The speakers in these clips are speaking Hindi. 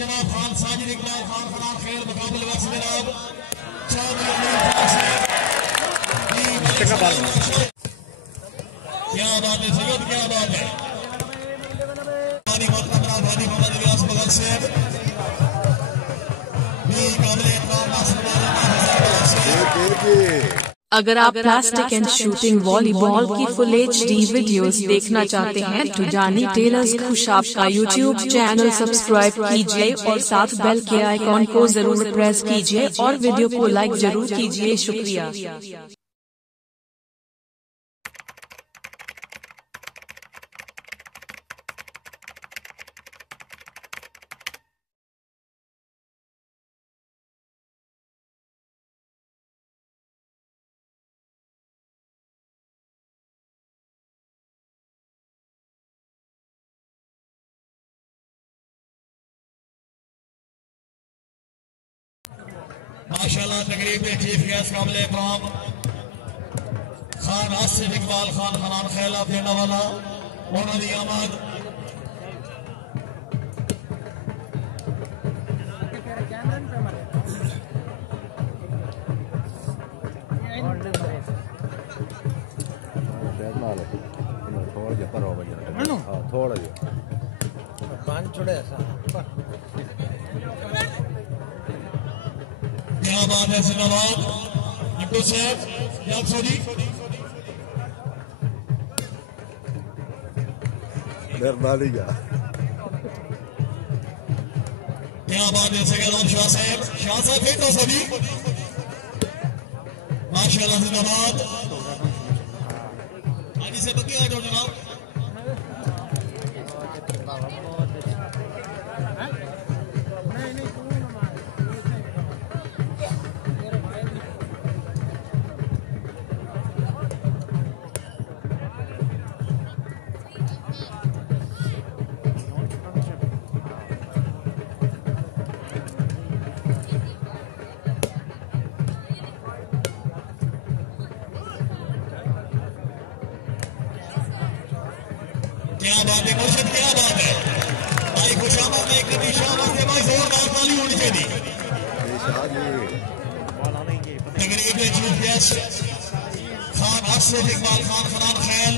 जनाब खान साजिद इकबाल खान फरान खेल मुकाबले वक्त जनाब क्या बात है सैयद, क्या बात है। भानी मोहम्मद इलियास बगल से अगर आप प्लास्टिक एंड शूटिंग वॉलीबॉल की फुल HD वीडियोस देखना चाहते हैं तो जानी टेलर्स खुशाब का YouTube चैनल सब्सक्राइब कीजिए और साथ बेल के आइकॉन को जरूर प्रेस कीजिए और वीडियो को लाइक जरूर कीजिए। शुक्रिया। माशाल्लाह तकरीब में चीफ गेस्ट काबिल इकराम खान आसिफ इकबाल खान फरान खेल देने वाला उन्होंने आमद थोड़ा क्या बात है जिंदाबाद निकू साहब याद सोडी मेहरबानी का क्या बात है सैयद शाह साहब फिर तो सभी माशाल्लाह जिंदाबाद आज से बकिया जो जनाब क्या बात है मुर्शिद, क्या बात है भाई खुशामद ने एक शाबाश है भाई, जोरदार ताली होनी चाहिए। तकरीब में चीफ गेस्ट खान आसिफ इकबाल खान फरान खेल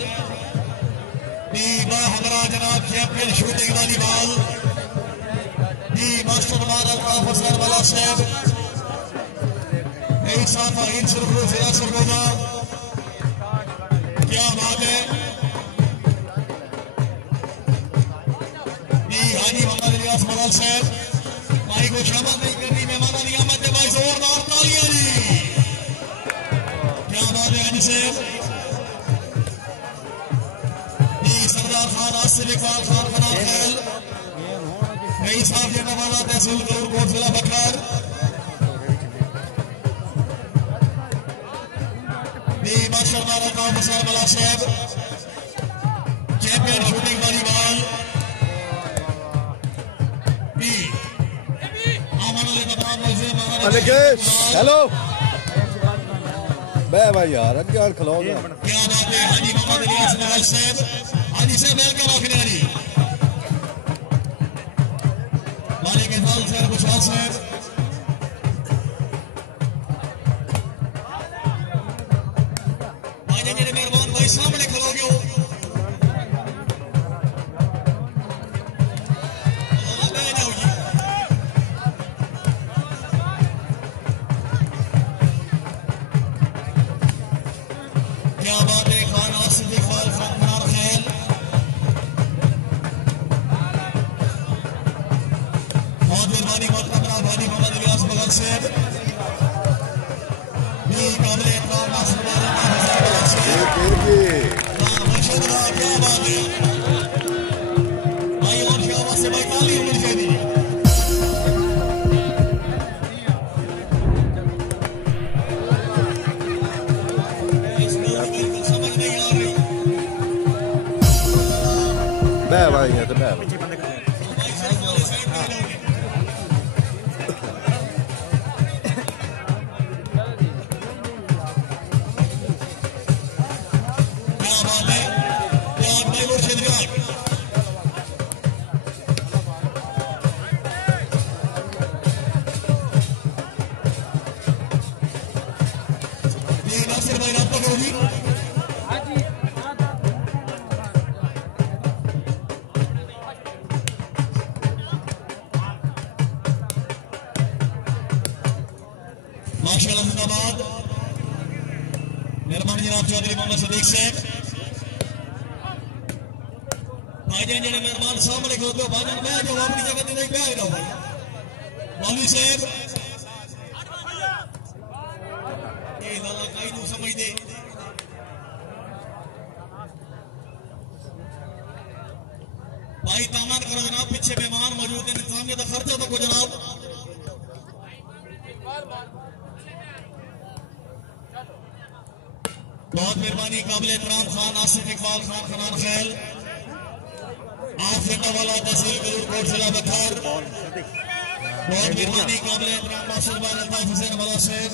दी हमरा जनाब champion shooting volleyball the master Altaf Hasan वाला साहब एक साथ इन सरफरोज सरगोदा। क्या बात है हाजी मोहम्मद इलियास बगल साहब भाई को शामिल नहीं करनी मेहमान नियामत है भाई, जोरदार तालियां जी। क्या बात है हाजी साहब जी सरदार खान आसिफ इकबाल खान फरान खेल रईस साहब के नवाजा तहसील कोट जिला बखर जी माशाअल्लाह अल्ताफ हसन वाला साहब चैंपियन शूटिंग वॉलीबॉल हेलो भाई यार अगर खिलाओगे। क्या बात है हाजी मोहम्मद इलियास बगल साहब हाजी साहब वेलकम आखिर हाजी मालिक इकबाल साहब खुशहाल साहब आज मेरे मेहरबान भाई सामने खिलाओगे हो क्या बात है खान आसिफ इकबाल खान फरान खेल बहुत मेहरबानी मोहतरम भानी मोहम्मद इलियास बगल से काबिल इकराम नासिर माशाअल्लाह। क्या बात है भाई और शाबाश से भाई ताली होनी चाहिए। भाई है तो मैं भाई रास्ता करो जी। माशाअल्लाह जिंदाबाद। मेहरबानी जनाब चौधरी मोहम्मद सदीक साहब। भाईजान जने मेहमान सामने को दो भाईजान मैं जो अपनी जगह ते नहीं बैठ रहा भाई मौलवी साहब ये लाला काई नु समझ दे भाई तामान करो जनाब पीछे मेहमान मौजूद हैं इंतजामिया का खर्चा तो को जनाब बहुत मेहरबानी काबिल एहतराम खान आसिफ इकबाल खान खनान खैल आफिया वाला तहसील गरूर कोट जिला बखर बहुत मेहरबानी काबिल एहतराम नासिर भाई अल्ताफ हुसैन वाला साहब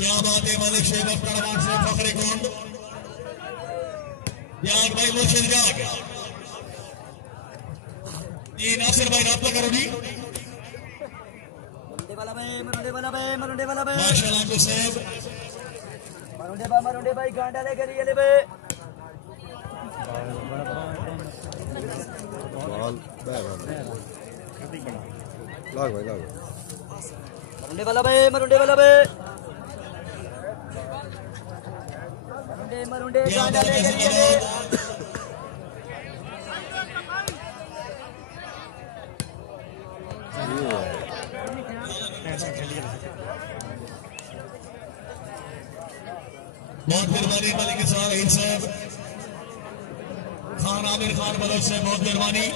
क्या बात है मालिक शेख अफ्तार से फखरे कौन यार भाई मुर्शिद जाग जी नासिर भाई राब्ता करो जी मरुंडे वाला बे माशाअल्लाह को साहब मरुंडे भाई गांडा लेकर ये ले बे बॉल बैग लाग भाई लाग मरुंडे वाला बे मरुंडे गांडा लेकर ये ले बहुत मेहरबानी मलिक साहब साहब खान आमिर खान बलोच से बहुत मेहरबानी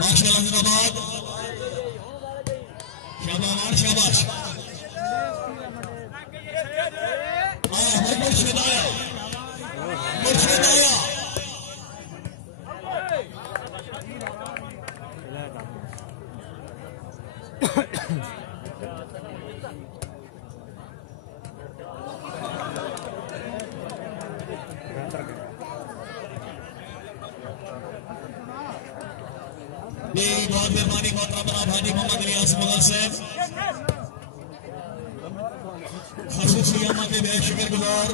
माशाअल्लाह जिंदाबाद शाबाश शाबाश मुर्शिद आया मुर्शिद आया बहुत मेहरबानी मोहतरम हाजी मोहम्मद इलियास मुगल साहब खसूसी अहमद बेहद शुक्रगुजार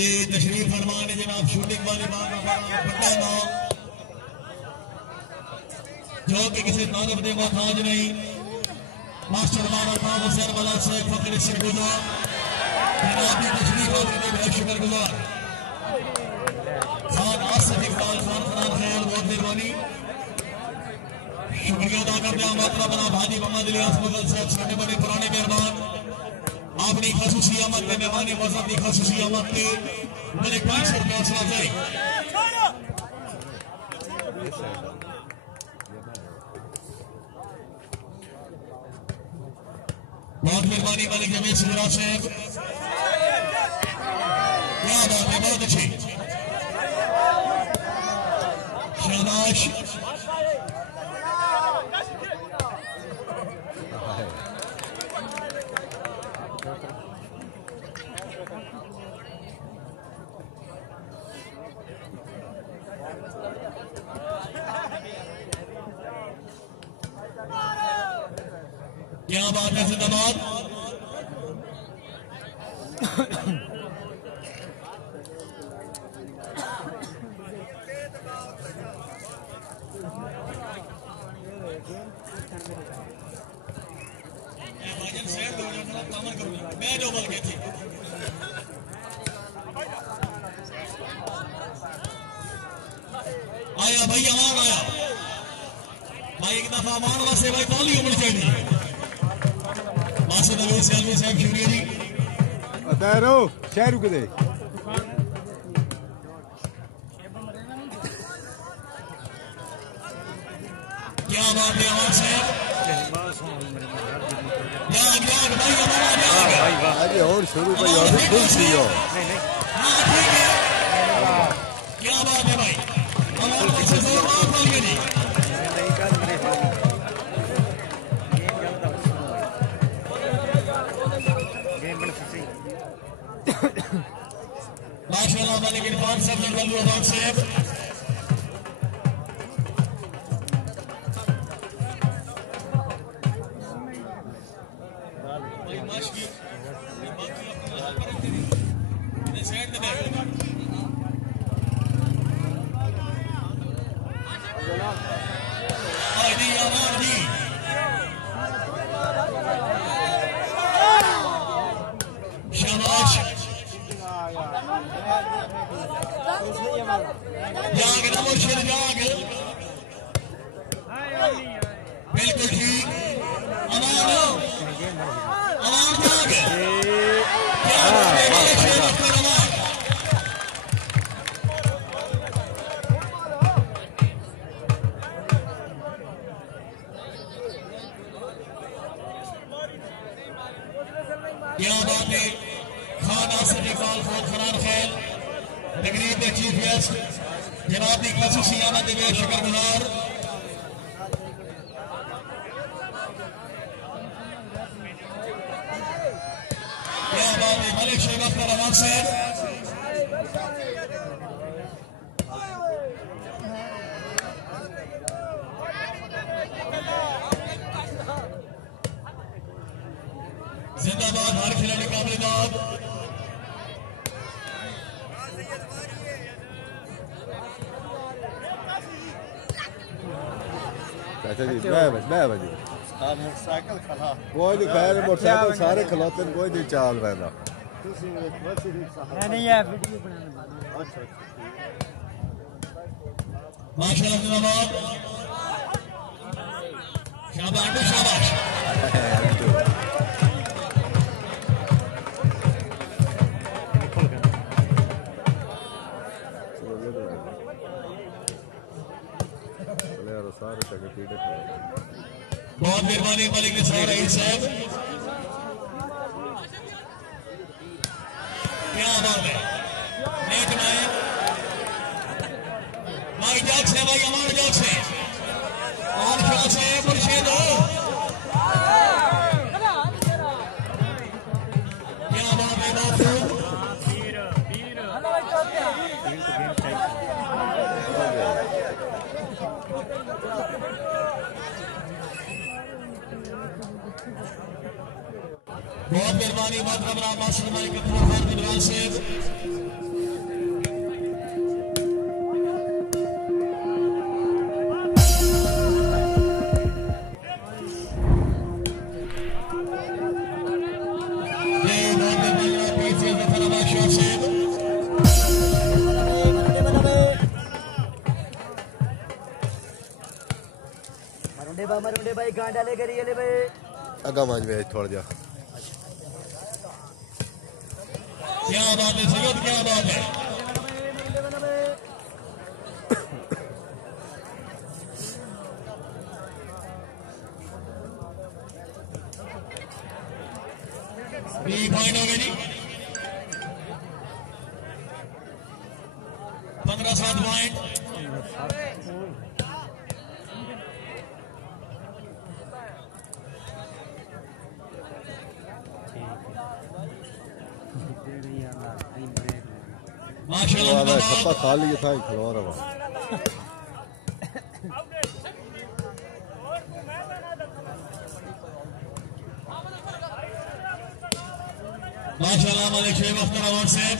ये तशरीफ फरमान है जनाब शूटिंग वाले पटाना जो कि किसी तालब दे मोहताज नहीं मास्टर मारा था हुसैन वाला से फकर शुक्रगुजार जनाब की तशरीफ वाले बेहद शुक्रगुजार खान आसिफ इकबाल खान खनान खैल बहुत मेहरबानी शुक्रिया अदा करते हैं मोहतरम हाजी मोहम्मद इलियास मुगल साहब छोटे बड़े पुराने मेहमान अपनी खसूसी आमद में मेहमानी मजहब की खसूसी आमद के मेरे 500 रुपये हौसला अफजाई बहुत मेहरबानी मालिक जमील सिरा साहब क्या बात है बहुत अच्छी शाबाश क्या बात है जिंदाबाद मैं जो बोल गई थी आया भाई अमान आया भाई एक दफा अमान वास्ते भाई ताली होनी चाहिए मासूद अली साहब शुक्रिया जी अतारो शहर किधे क्या बात है अमान साहब भाई हमारा जाग अरे और शुरू पे यार फुल सीओ हाँ ठीक है क्या बात है भाई हमारे पास से जोर मार पाएंगे नहीं माशाल्लाह मलिक इरफान साहब ने बल्लू अबाद साहब जाग ना मुर्शिद जाग बिल्कुल ठीक अमान जाग क्या बात है खान आसिफ इकबाल फौज खरान खैल तकरीब के चीफ गेस्ट जनाब की क्लासी सियाना के बेहद शुक्रगुजार क्या बात है मलिक शेख अख्तर अहमद साहब जिंदाबाद हर खिलाड़ी काबिलियत अच्छा जी मैं बजी मोटरसाइकिल खड़ा कोई नहीं खैर मोटरसाइकिल सारे खिलाते कोई नहीं चाल पैदा नहीं है वीडियो बनाने अच्छा माशाल्लाह जिंदाबाद शाबाश शाबाश सारे तक पीड़े बहुत मेहरबानी मलिक निसार रईस साहब क्या बात है नेट में भाई जाग से भाई हमारे जाग से और क्या से मुर्शिद क्या बात है बापू बहुत मेहरबानी मोहतरम मास्टर मालिक खान गुजराल साहब मरुंडे भाई कहाँ डाले करिए ले भाई अगा मांझ में थोड़ा जा क्या बात है सैयद क्या बात है बी पॉइंट हो गए जी 15-7 पॉइंट माशाल्लाह छप्पा खा लिया था खिलवा रहा माशाल्लाह मलिक शेख अख्तर अहमद साहब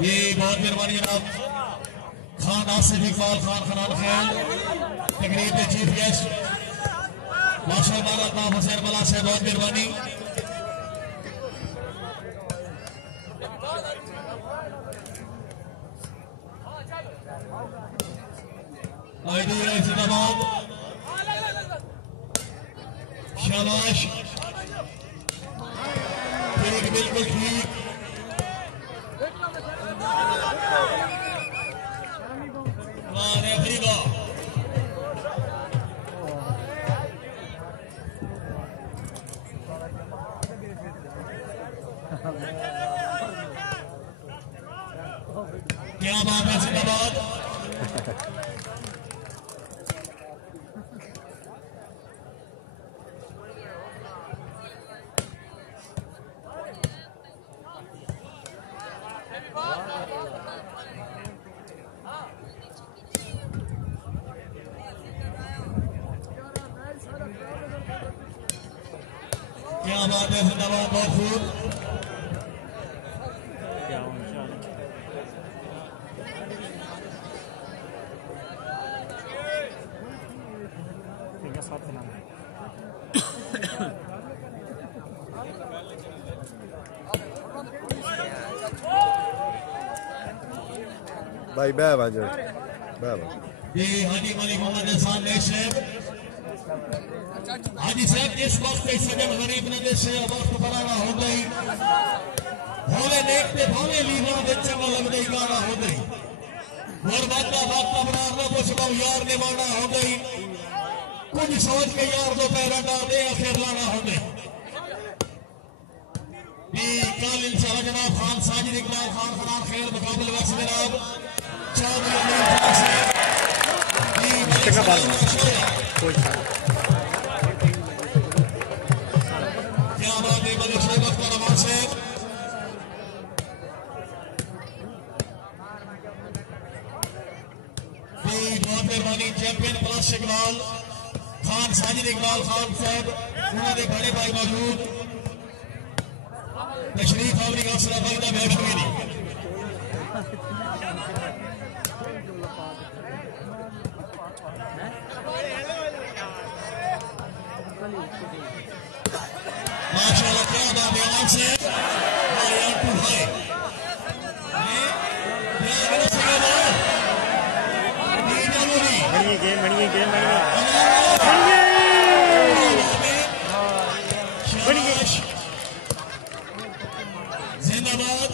ये बहुत मेहरबानी जनाब खान आसिफ इकबाल खान खनान खैल तकरीब के चीफ गेस्ट मार्शल मारा हुसैन बला से बहुत मेहरबानी जिंदाबाद शाबाश ठीक बिल्कुल ठीक क्या बात है जिंदाबाद क्या बात है जिंदाबाद बहुत खूब भाई बह बाजो ये हाजी मलिक मोहम्मद हसन साहब हाजी साहब इस वक्त इस सजन गरीब ने से वक्त बनाना हो गई भावे देखते भावे लीवा बच्चे को लग गई गाना हो गई और बाता बाता बनाना कुछ को यार ने माना हो गई कुछ सोच के यार दो पैरा डाल दे आखिर लाना हो गई कल इंशाल्लाह जनाब खान साजिद इकबाल खान फरान खेल मुकाबले वक्त जनाब क्या बात है मलिक साहब का नवाज है बहुत मेहरबानी चैंपियन प्लस इकबाल खान साजिद इकबाल खान साहब उन्होंने बड़े भाई मौजूद तशरीफ आवरी का असला भाई का बैठ हुई नहीं माशाअल्लाह क्या बात है आज से जिंदाबाद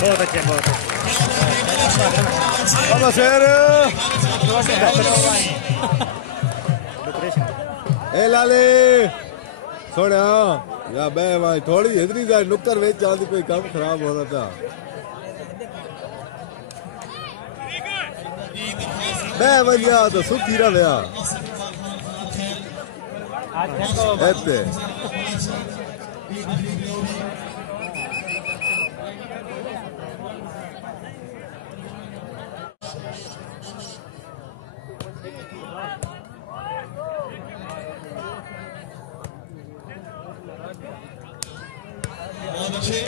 बहुत अच्छे बहुत ए लाले सोना या बह भाई थोड़ी इतनी सा नुक्कर में चांदी कोई काम खराब हो रहा था बह बजा तो सुखी रहा ऐसे बहुत अच्छे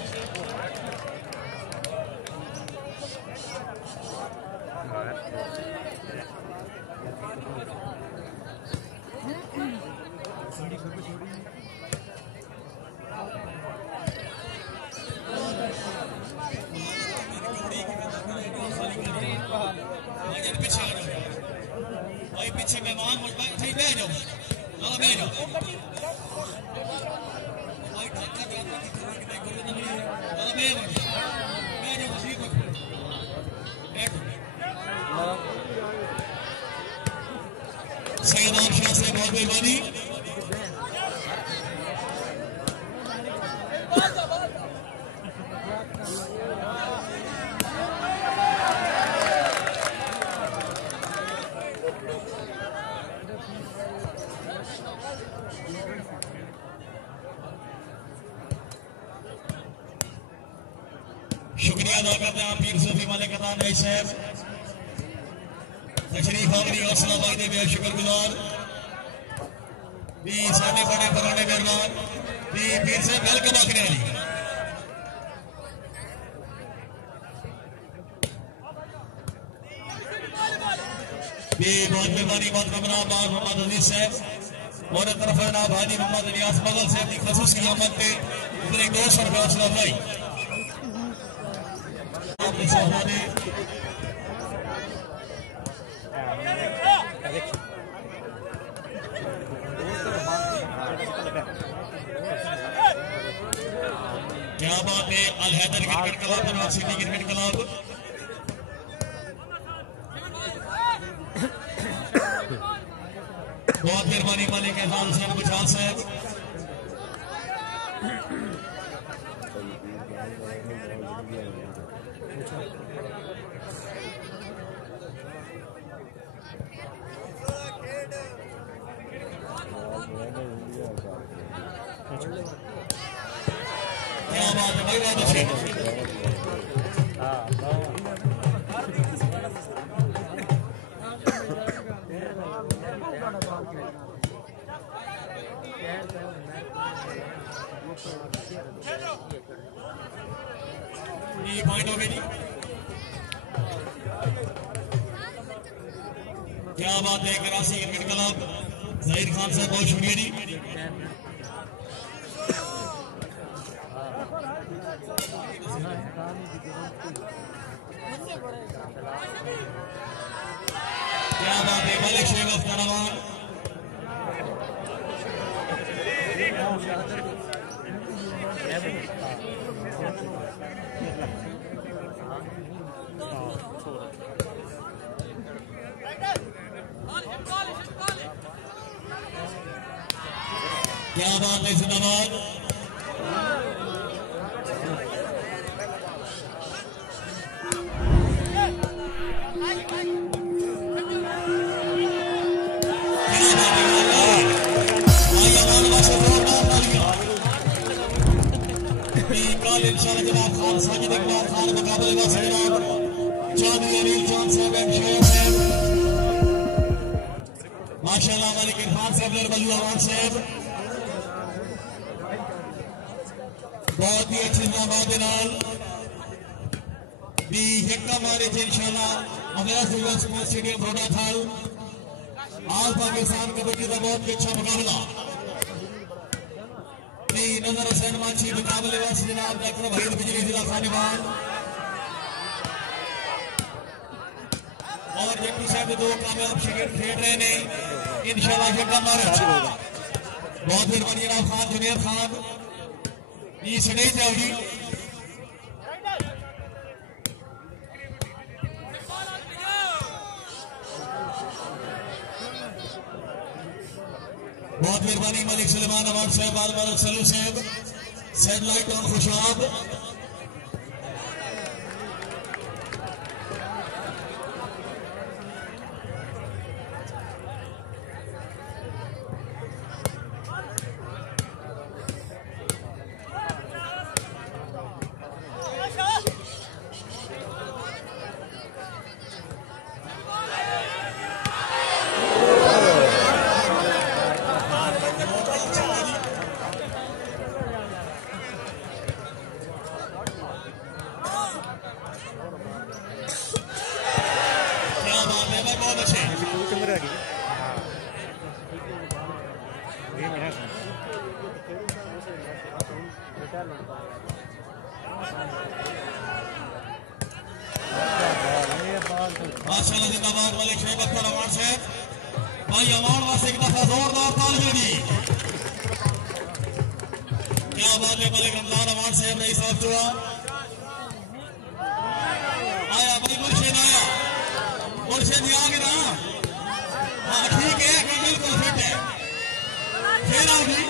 भाई पीछे मेहमान ठीक है जाओ मैं जाओ सैयदान शाह से बहुत मेहरबानी शुक्रिया अदा करते हैं पीर सूफी मलिक अता नई साहब तशरीफ आवरी हौसला भाई ने बेहद शुक्रगुजार भी साढ़े बड़े पुराने मेहमान भी पीर साहब वेलकम आखने वाली भी बहुत मेहरबानी मोहतरम जनाब मोहम्मद अजीज साहब और तरफ जनाब हाजी मोहम्मद इलियास बगल साहब की खसूस की आमद पे 200 रुपये हौसला भाई आपने सोहाने क्या बात है। अल हैदर क्रिकेट क्लब और सिटी क्रिकेट क्लब बहुत मेहरबानी मालिक एहसान साहब गुजराल साहब। क्या बात है भाई, बहुत अच्छे। ये पॉइंट हो गई। क्या बात है। कराची क्रिकेट क्लब जाहिर खान साहब बहुत शुक्रिया जी। क्या बात है। मलिक शेख अफ्ताराबाद क्या बात है। जिंदाबाद। इंशाल्लाह जनाब खान साजिद इकबाल खान मुकाबले का जनाब चौधरी अनिल जान साहब एमशेर साहब माशाल्लाह मालिक इरफान साहब नरमलू अवान साहब बहुत ही अच्छे नामां दे नाल दी हिक्का मारे थे इंशाल्लाह अमेरा सिल्वर स्पोर्ट्स स्टेडियम रोड़ा थाल आज पाकिस्तान कबड्डी का बहुत ही अच्छा मुकाबला नजर हुसैन माछी मुकाबले वास जनाब डॉक्टर वहीद बिजली जिला खानिवान और डिप्टी साहब दो कामयाब शिगिर्द खेल रहे हैं इंशाल्लाह ये काम होगा। बहुत मेहरबानी जनाब खान जुनेद खान ये सड़े जाओगी। बहुत मेहरबानी मलिक सलेमान अवार्ड साहब बाल बाल सलू साहब सैटेलाइट और खुशाब माशाल्लाह जिंदाबाद मलिक शेख अख्तर अवार्ड साहब भाई अवार्ड वास्ते एक दफा जोरदार तालियां दी। क्या बात है। मलिक रमजान अवार्ड साहब रईस साहब जो आया भाई मुर्शिद आया मुर्शिद आ गया ना। हाँ ठीक है बिल्कुल फिट है फिर आ गई।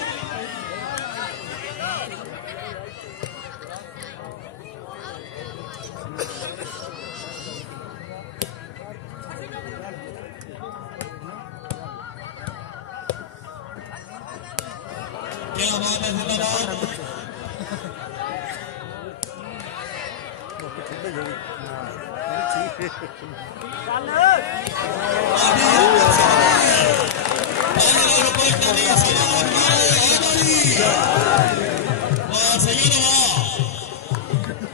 क्या बात है। जिंदाबाद।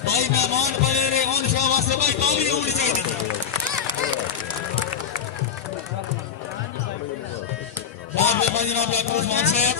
भाई मेहमान बने रहे ऑन शाह से भाई ताली होनी चाहिए। बहुत मेहरबानी जनाब डॉक्टर उस्मान साहब।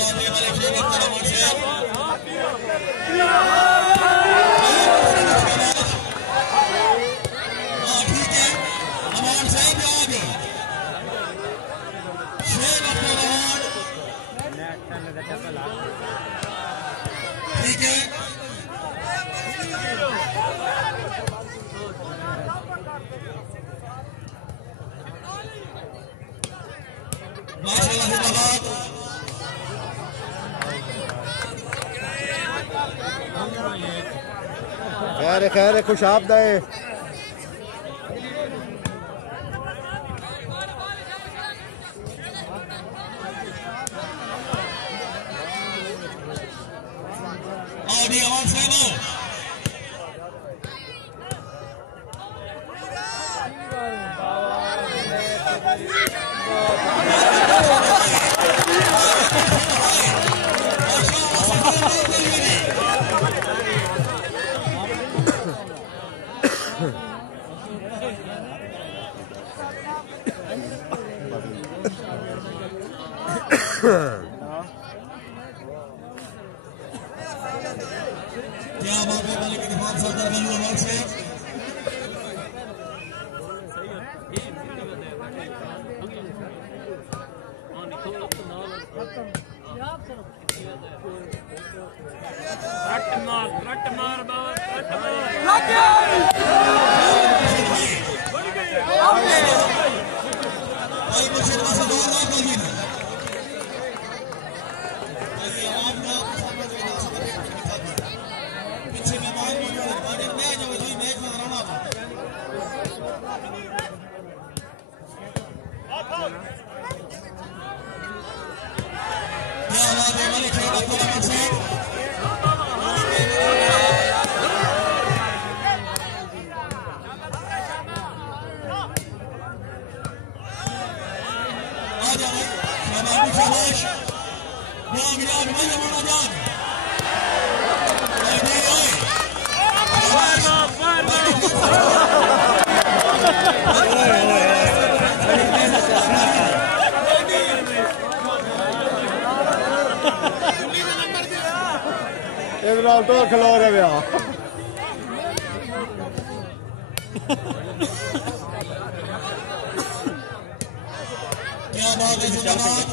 बात है हमारे खेल करामत से ठीक है अमान साहब आगे शेख अब्दुल ठीक है माशाल्लाह जिंदाबाद खैर है खुश आप दे और ये आवाज है ना क्या बात है मालिक इरफान सरदार गलू अवार्ड से भाई मुझे से दो ना बोलिए ना ये आप ना पीछे में मार मौजूद है आगे मैं जो वही मैं में रहना था क्या बात है मालिक खेल करामत से शाबाश जान जान भाई हमारा जान इधर तो खिला रहे भैया क्या बात है जिंदाबाद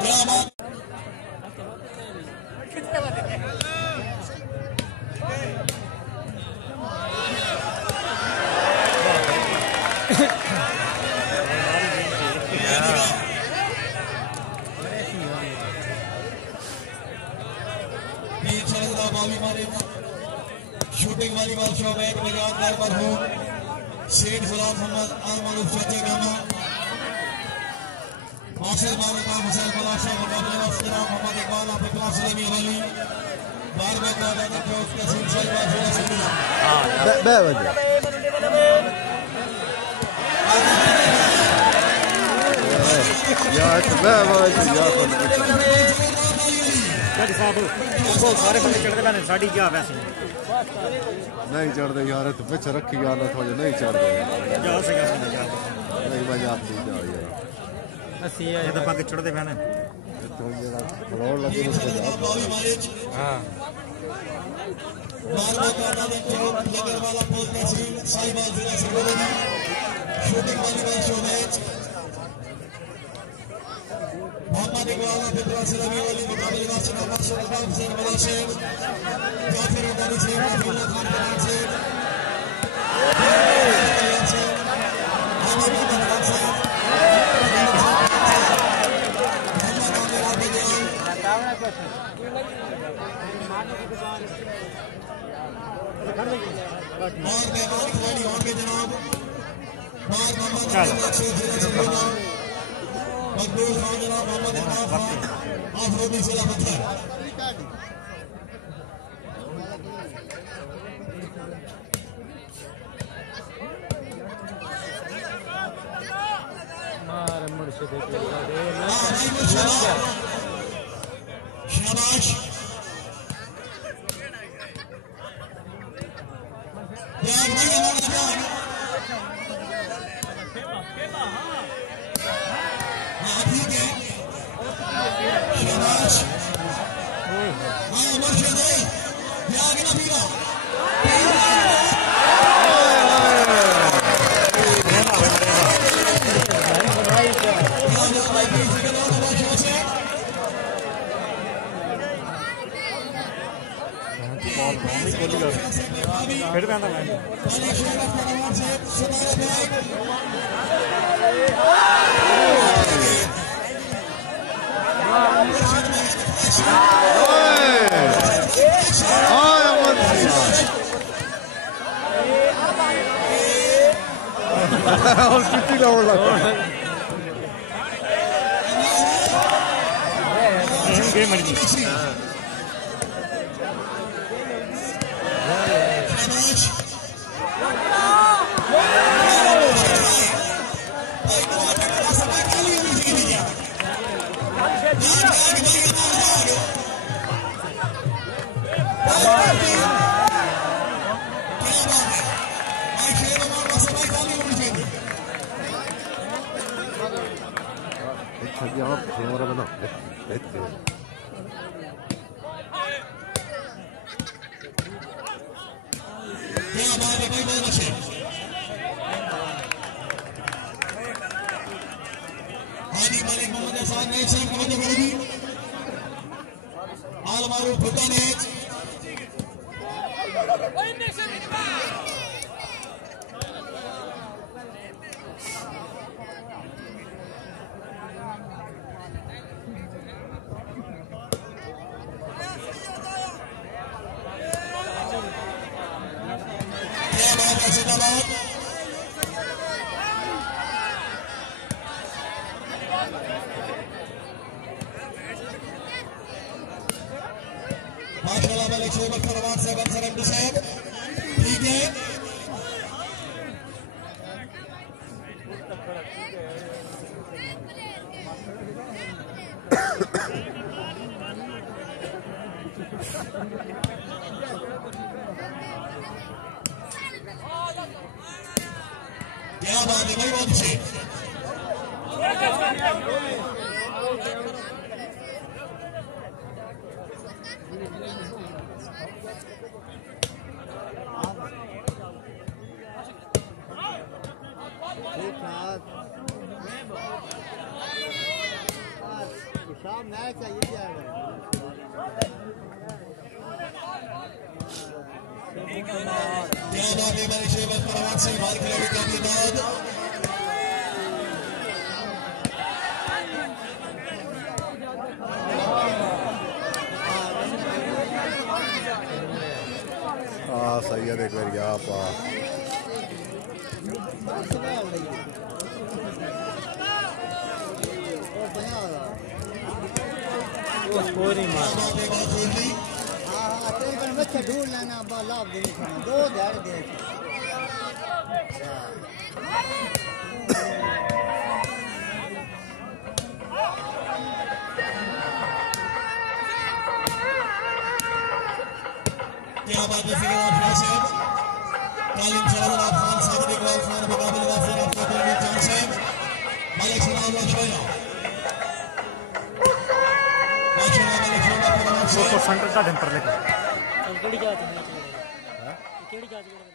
क्या बात शूटिंग वॉलीबॉल शो में एक यादगार मरहूम शेख गुलाम मोहम्मद आलमारूफ चाचा गामा आसिर मारूफा हुसैन बलाशा मुकाबले में सलाम मोहम्मद इकबाल आप इकबाल सलामी वाली बार बार का दादा को उसके सिलसिले में जोड़ा शुरू बे वजह यार बे वजह यार साहब वो सारे बंदे चढ़ते पहले साड़ी क्या वैसे नहीं चढ़ते यार तो पीछे रखी यार ना थोड़ा नहीं चढ़ते जा सका नहीं मजा आती जाओ यार अस्सी ये तो पग चढ़ते पहले तो जरा रोड लगे उसको हां बार बार का दादा को लगर वाला पोल तहसील साहिबाल जिला Sargodha shooting volleyball show match Mohammad Iqbal फितरा सलामी वाली मुकाबले में सलाम मकसूद हुसैन बलाशा जाफर उदारी से अब्दुल्ला खान खान से और मेहमान खिलाड़ी होंगे जनाब मोहम्मद मकबूल खान जनाब मोहम्मद इकबाल खान आफरोदी जिला पत्थर शाबाश ठीक है शाबाश हाँ उमर शेदाई आगे ना पीना फिर कहता मैं और कितनी लाउड लगा गेम मर गई माशाल्लाह मलिक शोबत फरमान साहब अंसर अब्दुल साहब ठीक है क्या बात है भाई बहुत अच्छे सही है देख लिया आप कोई नहीं मार बच्चे ढूंढ लेना लाभ देने दो ध्यान दे क्या बात है फिर साहब कालिम सलाम खान साजिद इकबाल खान मुकाबले में फिर आपका कोई चांस है मलिक सलाम शोया माशाल्लाह मलिक शोया फरमान से सेंटर का डंपर लेकर केड़ी जात है केड़ी जात